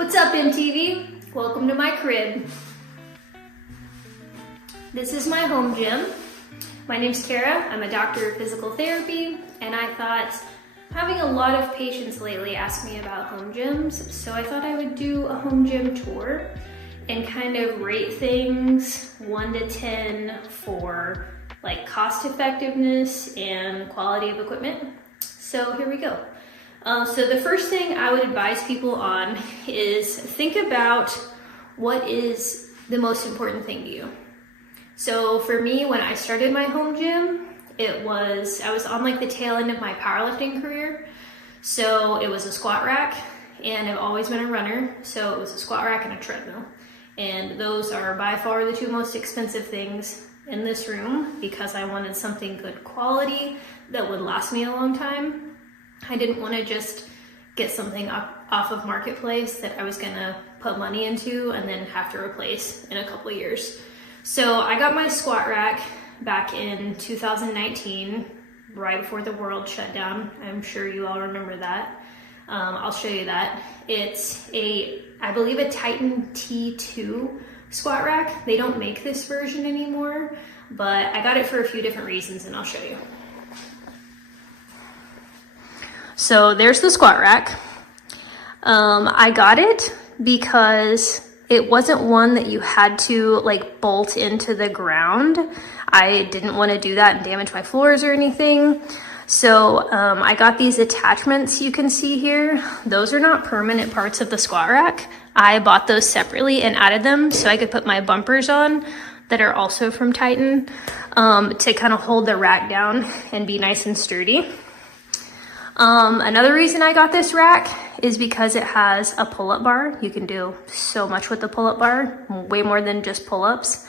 What's up, MTV? Welcome to my crib. This is my home gym. My name's Tara. I'm a doctor of physical therapy, and I thought having a lot of patients lately ask me about home gyms, so I thought I would do a home gym tour and kind of rate things 1 to 10 for like cost effectiveness and quality of equipment. So here we go. So the first thing I would advise people on is think about what is the most important thing to you. So for me, when I started my home gym, I was on like the tail end of my powerlifting career. So it was a squat rack, and I've always been a runner. So it was a squat rack and a treadmill. And those are by far the two most expensive things in this room because I wanted something good quality that would last me a long time. I didn't want to just get something off of Marketplace that I was gonna put money into and then have to replace in a couple years. So I got my squat rack back in 2019, right before the world shut down. I'm sure you all remember that. I'll show you that. It's I believe a Titan T2 squat rack. They don't make this version anymore, but I got it for a few different reasons and I'll show you. So there's the squat rack. I got it because it wasn't one that you had to like bolt into the ground. I didn't want to do that and damage my floors or anything. So I got these attachments you can see here. Those are not permanent parts of the squat rack. I bought those separately and added them so I could put my bumpers on that are also from Titan to kind of hold the rack down and be nice and sturdy. Another reason I got this rack is because it has a pull-up bar. You can do so much with the pull-up bar, way more than just pull-ups.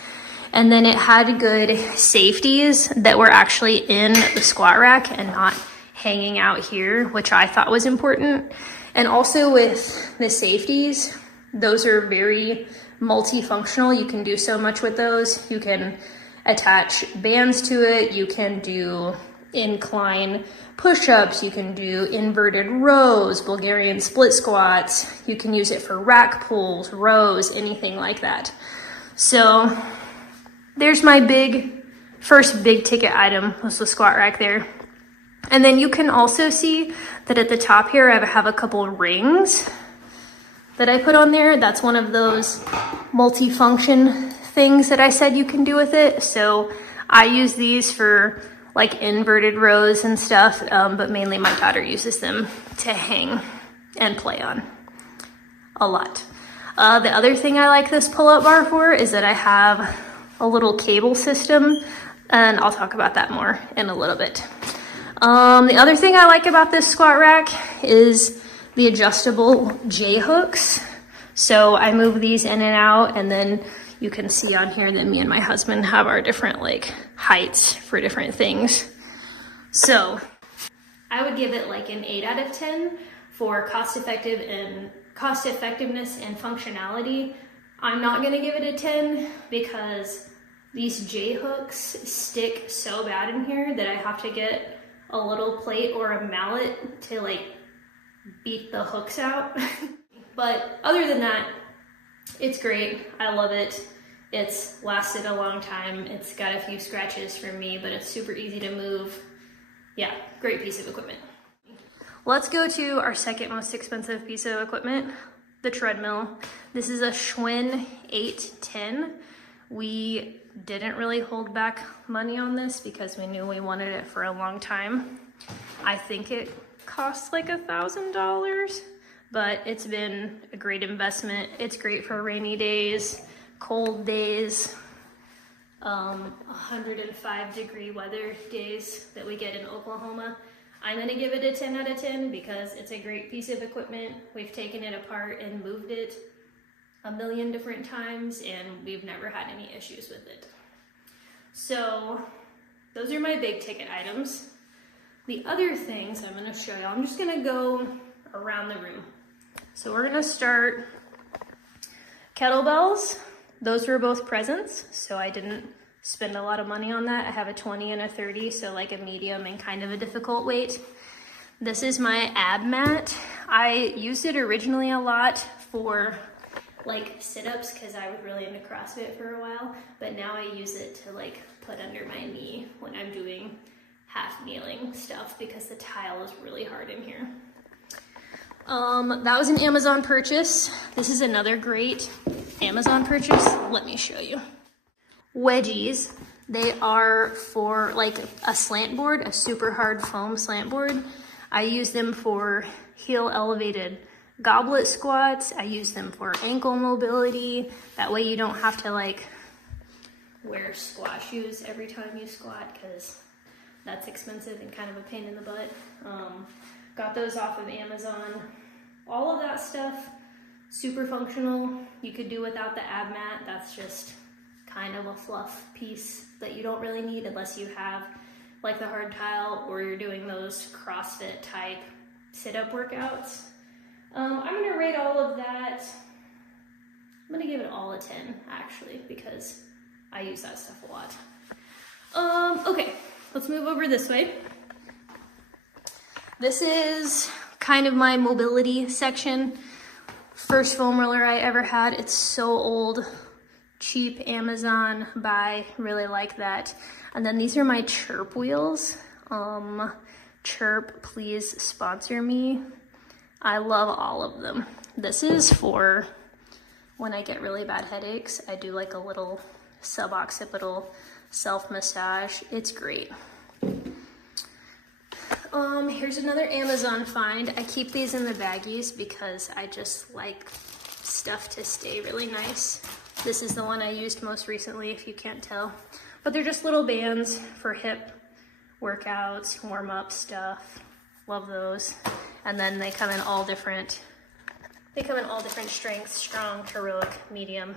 And then it had good safeties that were actually in the squat rack and not hanging out here, which I thought was important. And also with the safeties, those are very multifunctional. You can do so much with those. You can attach bands to it. You can do incline push-ups, you can do inverted rows, Bulgarian split squats, you can use it for rack pulls, rows, anything like that. So there's my first big ticket item was the squat rack there. And then you can also see that at the top here I have a couple rings that I put on there. That's one of those multifunction things that I said you can do with it. So I use these for like inverted rows and stuff, but mainly my daughter uses them to hang and play on a lot. The other thing I like this pull-up bar for is that I have a little cable system, and I'll talk about that more in a little bit. The other thing I like about this squat rack is the adjustable J-hooks. So I move these in and out, and then you can see on here that me and my husband have our different like heights for different things. So I would give it like an 8 out of 10 for cost effectiveness and functionality. I'm not gonna give it a 10 because these J-hooks stick so bad in here that I have to get a little plate or a mallet to like beat the hooks out. But other than that, it's great. I love it. It's lasted a long time. It's got a few scratches for me, but it's super easy to move. Yeah, great piece of equipment. Let's go to our second most expensive piece of equipment, the treadmill. This is a Schwinn 810. We didn't really hold back money on this because we knew we wanted it for a long time. I think it costs like $1,000. But it's been a great investment. It's great for rainy days, cold days, 105-degree weather days that we get in Oklahoma. I'm gonna give it a 10 out of 10 because it's a great piece of equipment. We've taken it apart and moved it a million different times and we've never had any issues with it. So those are my big ticket items. The other things I'm gonna show you, I'm just gonna go around the room. So we're gonna start kettlebells. Those were both presents, so I didn't spend a lot of money on that. I have a 20 and a 30, so like a medium and kind of a difficult weight. This is my ab mat. I used it originally a lot for like sit-ups because I was really into CrossFit for a while, but now I use it to like put under my knee when I'm doing half kneeling stuff because the tile is really hard in here. That was an Amazon purchase. This is another great Amazon purchase. Let me show you. Wedgiez. They are for like a slant board, a super hard foam slant board. I use them for heel elevated goblet squats. I use them for ankle mobility. That way you don't have to like wear squat shoes every time you squat because that's expensive and kind of a pain in the butt. Got those off of Amazon. All of that stuff, super functional. You could do without the ab mat. That's just kind of a fluff piece that you don't really need unless you have like the hard tile or you're doing those CrossFit type sit-up workouts. I'm gonna rate all of that. I'm gonna give it all a 10 actually because I use that stuff a lot. Okay, let's move over this way. This is kind of my mobility section. First foam roller I ever had. It's so old. Cheap Amazon buy, really like that. And then these are my Chirp wheels. Chirp, please sponsor me. I love all of them. This is for when I get really bad headaches. I do like a little suboccipital self-massage. It's great. Here's another Amazon find. I keep these in the baggies because I just like stuff to stay really nice. This is the one I used most recently, if you can't tell. But they're just little bands for hip workouts, warm-up stuff. Love those. And then they come in all different strengths, strong, heroic, medium.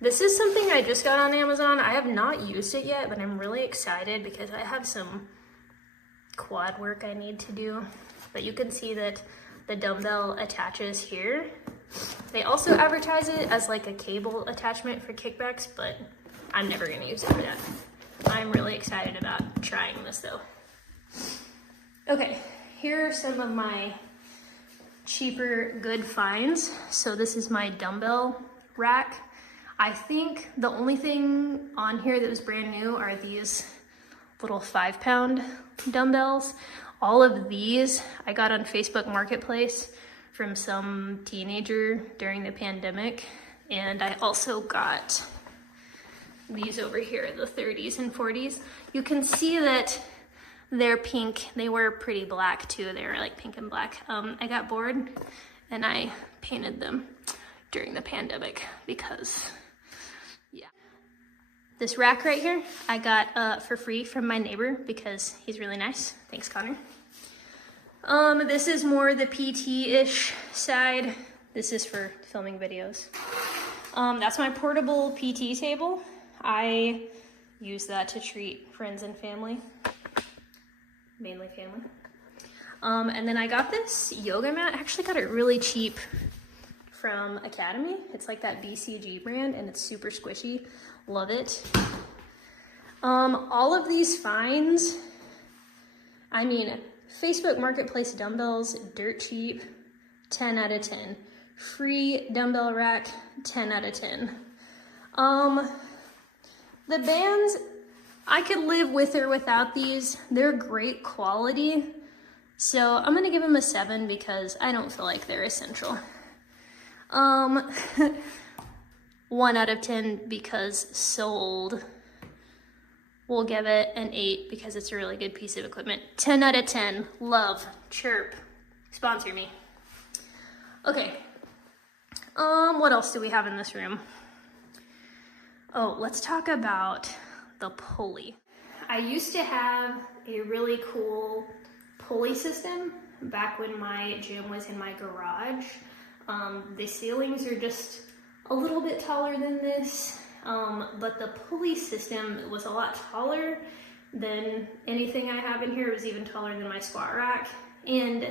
This is something I just got on Amazon. I have not used it yet, but I'm really excited because I have some quad work I need to do. But you can see that the dumbbell attaches here. They also advertise it as like a cable attachment for kickbacks, but I'm never gonna use it for that. I'm really excited about trying this though. Okay, here are some of my cheaper good finds. So this is my dumbbell rack. I think the only thing on here that was brand new are these little 5-pound dumbbells. All of these I got on Facebook Marketplace from some teenager during the pandemic. And I also got these over here, the 30s and 40s. You can see that they're pink. They were pretty black too. They were like pink and black. I got bored and I painted them during the pandemic because, yeah. This rack right here, I got for free from my neighbor because he's really nice. Thanks, Connor. This is more the PT-ish side. This is for filming videos. That's my portable PT table. I use that to treat friends and family, mainly family. And then I got this yoga mat. I actually got it really cheap from Academy. It's like that BCG brand and it's super squishy. Love it. All of these finds, I mean, Facebook Marketplace dumbbells, dirt cheap, 10 out of 10. Free dumbbell rack, 10 out of 10. The bands, I could live with or without these. They're great quality. So I'm gonna give them a 7 because I don't feel like they're essential. 1 out of 10 because sold. We'll give it an 8 because it's a really good piece of equipment. 10 out of 10, love, Chirp, sponsor me. Okay, what else do we have in this room? Oh, let's talk about the pulley. I used to have a really cool pulley system back when my gym was in my garage. The ceilings are just a little bit taller than this, but the pulley system was a lot taller than anything I have in here. It was even taller than my squat rack, and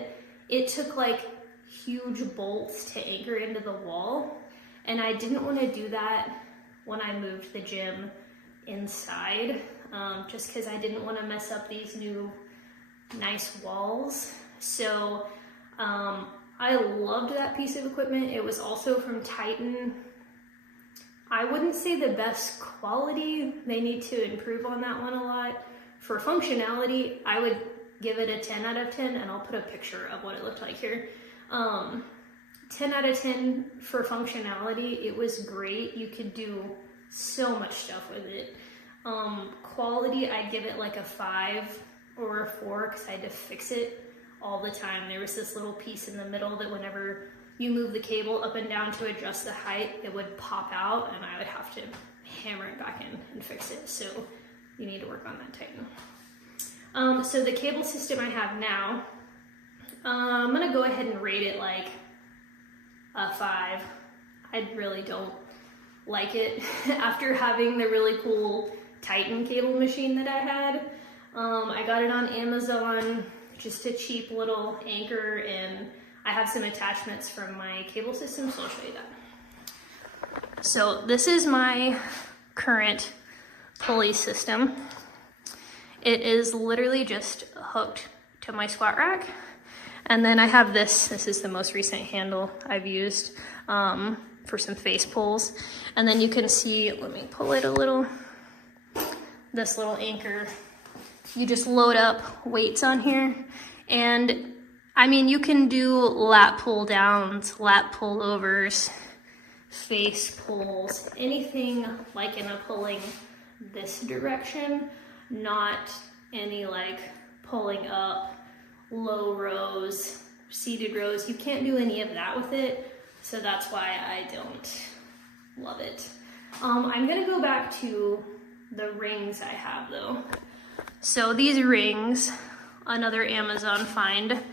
it took like huge bolts to anchor into the wall, and I didn't want to do that when I moved the gym inside, just because I didn't want to mess up these new nice walls. So I loved that piece of equipment. It was also from Titan. I wouldn't say the best quality. They need to improve on that one a lot. For functionality, I would give it a 10 out of 10, and I'll put a picture of what it looked like here. 10 out of 10 for functionality. It was great. You could do so much stuff with it. Quality, I'd give it like a 5 or a 4 because I had to fix it all the time. There was this little piece in the middle that whenever you move the cable up and down to adjust the height, it would pop out, and I would have to hammer it back in and fix it. So you need to work on that, Titan. So the cable system I have now, I'm gonna go ahead and rate it like a 5. I really don't like it after having the really cool Titan cable machine that I had. I got it on Amazon, just a cheap little anchor, and I have some attachments from my cable system, so I'll show you that. So this is my current pulley system. It is literally just hooked to my squat rack. And then I have this is the most recent handle I've used for some face pulls. And then you can see, let me pull it a little, this little anchor. You just load up weights on here. And I mean, you can do lat pull downs, lat pull overs, face pulls, anything like in a pulling this direction, not any like pulling up, low rows, seated rows. You can't do any of that with it, so that's why I don't love it. I'm gonna go back to the rings I have though. So these rings, another Amazon find.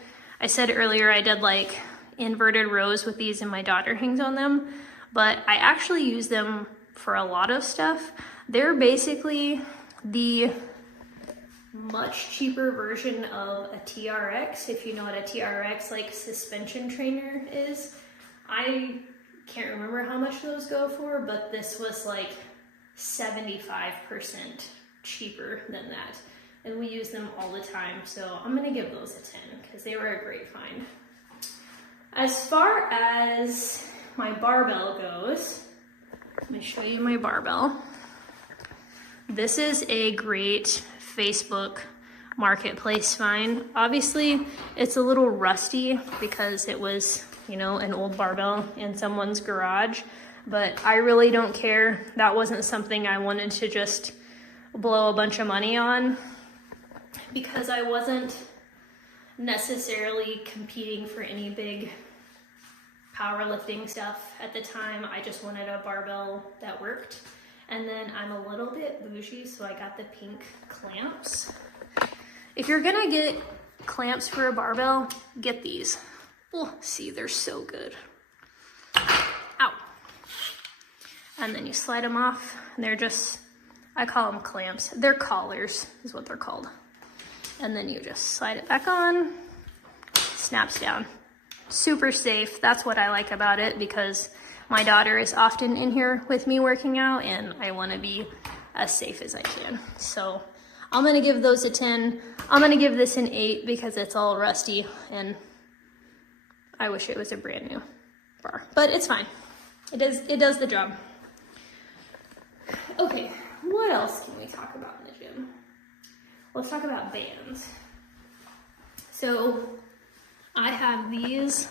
I said earlier I did like inverted rows with these and my daughter hangs on them, but I actually use them for a lot of stuff. They're basically the much cheaper version of a TRX, if you know what a TRX like suspension trainer is. I can't remember how much those go for, but this was like 75% cheaper than that. And we use them all the time, so I'm gonna give those a 10 because they were a great find. As far as my barbell goes, let me show you my barbell. This is a great Facebook marketplace find. Obviously, it's a little rusty because it was, you know, an old barbell in someone's garage, but I really don't care. That wasn't something I wanted to just blow a bunch of money on because I wasn't necessarily competing for any big powerlifting stuff at the time. I just wanted a barbell that worked. And then I'm a little bit bougie, so I got the pink clamps. If you're gonna get clamps for a barbell, get these. Oh, see, they're so good. Ow. And then you slide them off, and they're just, I call them clamps. They're collars, is what they're called. And then you just slide it back on, snaps down. Super safe. That's what I like about it because my daughter is often in here with me working out and I want to be as safe as I can. So I'm going to give those a 10. I'm going to give this an 8 because it's all rusty and I wish it was a brand new bar, but it's fine. It does the job. Okay, what else can we talk about in the gym? Let's talk about bands. So I have these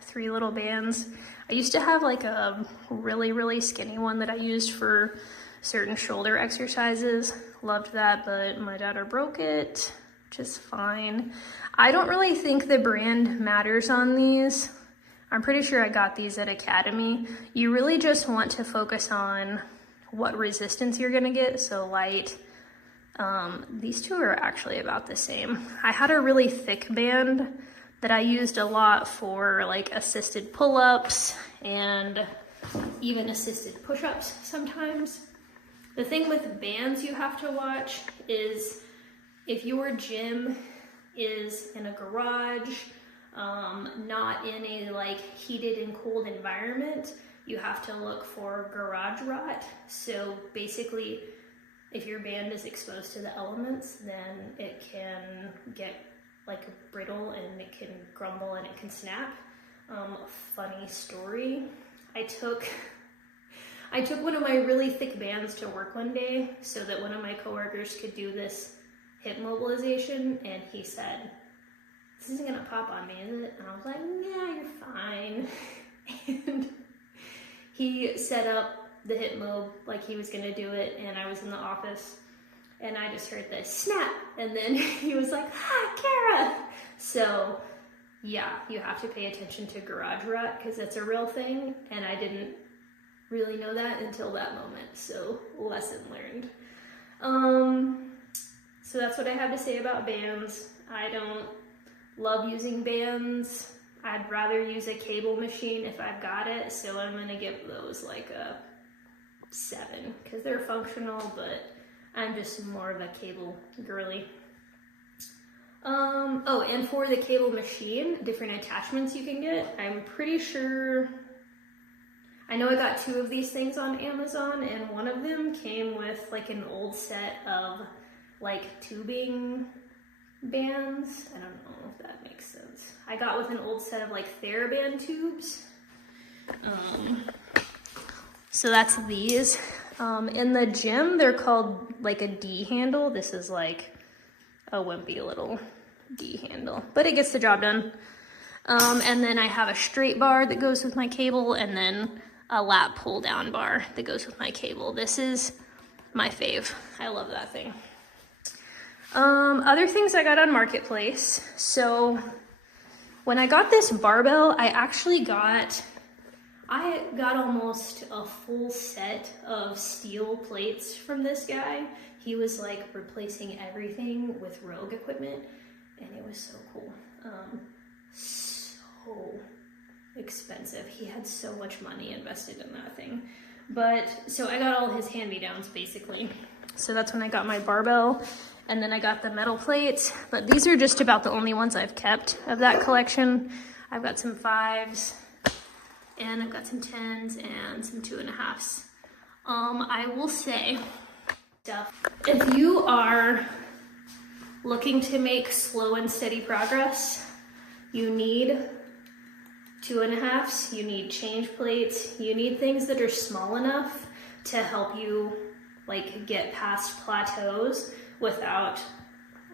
three little bands. I used to have like a really skinny one that I used for certain shoulder exercises. Loved that, but my daughter broke it, which is fine. I don't really think the brand matters on these. I'm pretty sure I got these at Academy. You really just want to focus on what resistance you're gonna get, so light. These two are actually about the same. I had a really thick band that I used a lot for like assisted pull-ups and even assisted push-ups sometimes. The thing with bands you have to watch is if your gym is in a garage, not in a like heated and cooled environment, you have to look for garage rot. So basically, if your band is exposed to the elements, then it can get like brittle and it can crumble and it can snap. Funny story, I took one of my really thick bands to work one day so that one of my coworkers could do this hip mobilization, and he said, "This isn't gonna pop on me, is it?" And I was like, "Yeah, you're fine." And he set up the hip mob like he was gonna do it, and I was in the office and I just heard this snap, and then he was like, "Hi, Kara." So yeah, you have to pay attention to garage rut because it's a real thing, and I didn't really know that until that moment, so lesson learned. So that's what I have to say about bands. I don't love using bands. I'd rather use a cable machine if I've got it, so I'm gonna give those like a 7 because they're functional, but I'm just more of a cable girly. Oh, and for the cable machine, different attachments you can get. I'm pretty sure, I know I got 2 of these things on Amazon, and one of them came with like an old set of like tubing bands. I don't know if that makes sense. I got with an old set of like TheraBand tubes. So that's these. In the gym, they're called like a D handle. This is like a wimpy little D handle, but it gets the job done. And then I have a straight bar that goes with my cable, and then a lat pull down bar that goes with my cable. This is my fave. I love that thing. Other things I got on Marketplace. So when I got this barbell, I got almost a full set of steel plates from this guy. He was like replacing everything with Rogue equipment, and it was so cool. So expensive. He had so much money invested in that thing. But so I got all his hand-me-downs basically. So that's when I got my barbell, and then I got the metal plates, but these are just about the only ones I've kept of that collection. I've got some 5s, and I've got some 10s and some 2.5s. I will say, if you are looking to make slow and steady progress, you need 2.5s, you need change plates, you need things that are small enough to help you like get past plateaus without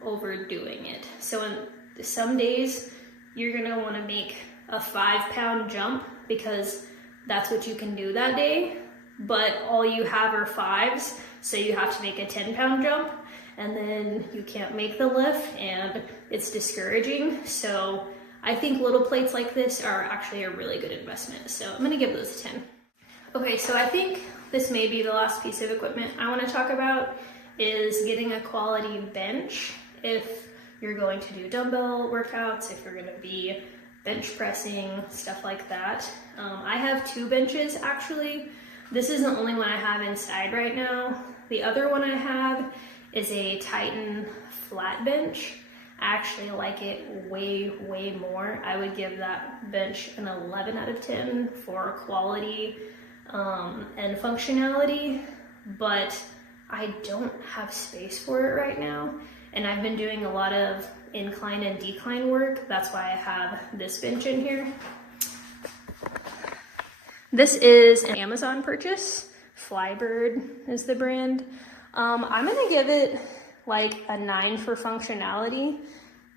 overdoing it. So in some days, you're gonna wanna make a 5-pound jump because that's what you can do that day, but all you have are 5s, so you have to make a 10-pound jump, and then you can't make the lift, and it's discouraging. So I think little plates like this are actually a really good investment, so I'm gonna give those a 10. Okay, so I think this may be the last piece of equipment I wanna talk about is getting a quality bench if you're going to do dumbbell workouts, if you're gonna be bench pressing, stuff like that. I have 2 benches actually. This is the only one I have inside right now. The other one I have is a Titan flat bench. I actually like it way, way more. I would give that bench an 11 out of 10 for quality and functionality, but I don't have space for it right now. And I've been doing a lot of incline and decline work. That's why I have this bench in here. This is an Amazon purchase. Flybird is the brand. I'm gonna give it like a 9 for functionality.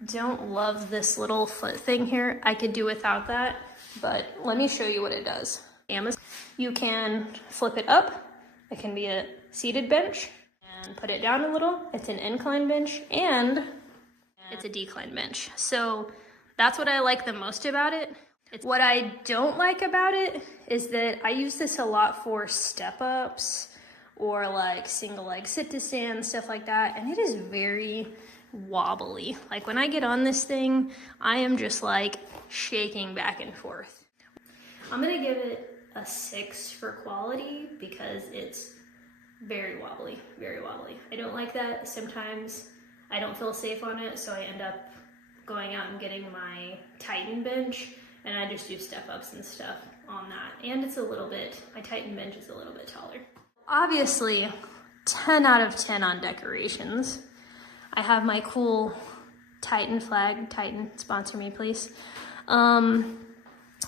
Don't love this little foot thing here. I could do without that, but let me show you what it does. Amazon, you can flip it up. It can be a seated bench, and put it down a little. It's an incline bench, and it's a decline bench. So that's what I like the most about it. What I don't like about it is that I use this a lot for step ups or like single leg sit to stand, stuff like that. And it is very wobbly. Like when I get on this thing, I am just like shaking back and forth. I'm gonna give it a 6 for quality because it's very wobbly, very wobbly. I don't like that. Sometimes I don't feel safe on it, so I end up going out and getting my Titan bench, and I just do step ups and stuff on that. And it's a little bit, my Titan bench is a little bit taller. Obviously, 10 out of 10 on decorations. I have my cool Titan flag. Titan, sponsor me, please.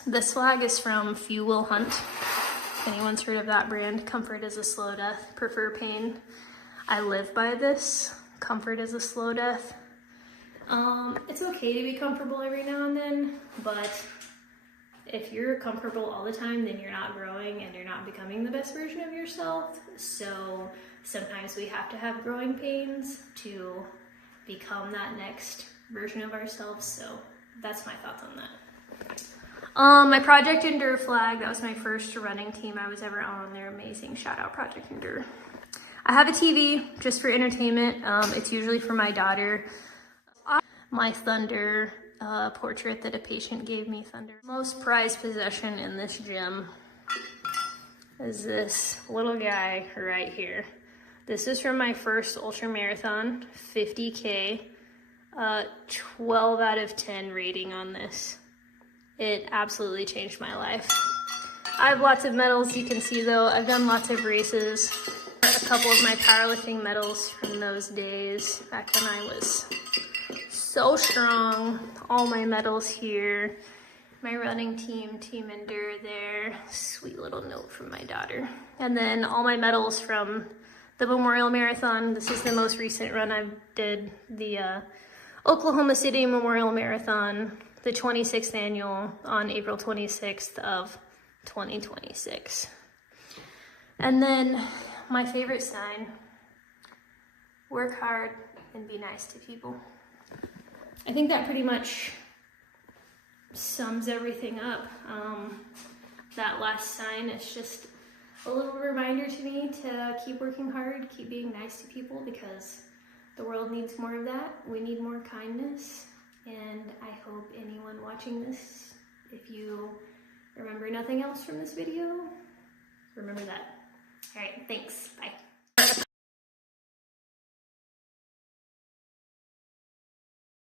This flag is from Few Will Hunt. If anyone's heard of that brand, comfort is a slow death, prefer pain. I live by this. Comfort is a slow death. It's okay to be comfortable every now and then, but if you're comfortable all the time, then you're not growing and you're not becoming the best version of yourself. So sometimes we have to have growing pains to become that next version of ourselves. So that's my thoughts on that. My Project Endure flag, that was my first running team I was ever on. They're amazing. Shout out Project Endure. I have a TV just for entertainment. It's usually for my daughter. My Thunder portrait that a patient gave me, Thunder. Most prized possession in this gym is this little guy right here. This is from my first ultra marathon, 50K, 12 out of 10 rating on this. It absolutely changed my life. I have lots of medals, you can see though. I've done lots of races. A couple of my powerlifting medals from those days, back when I was so strong. All my medals here. My running team, Team Endure there. Sweet little note from my daughter. And then all my medals from the Memorial Marathon. This is the most recent run I did. The Oklahoma City Memorial Marathon, the 26th annual on April 26th of 2026. And then my favorite sign, work hard and be nice to people. I think that pretty much sums everything up. That last sign is just a little reminder to me to keep working hard, keep being nice to people, because the world needs more of that. We need more kindness. And I hope anyone watching this, if you remember nothing else from this video, remember that. All right, thanks, bye.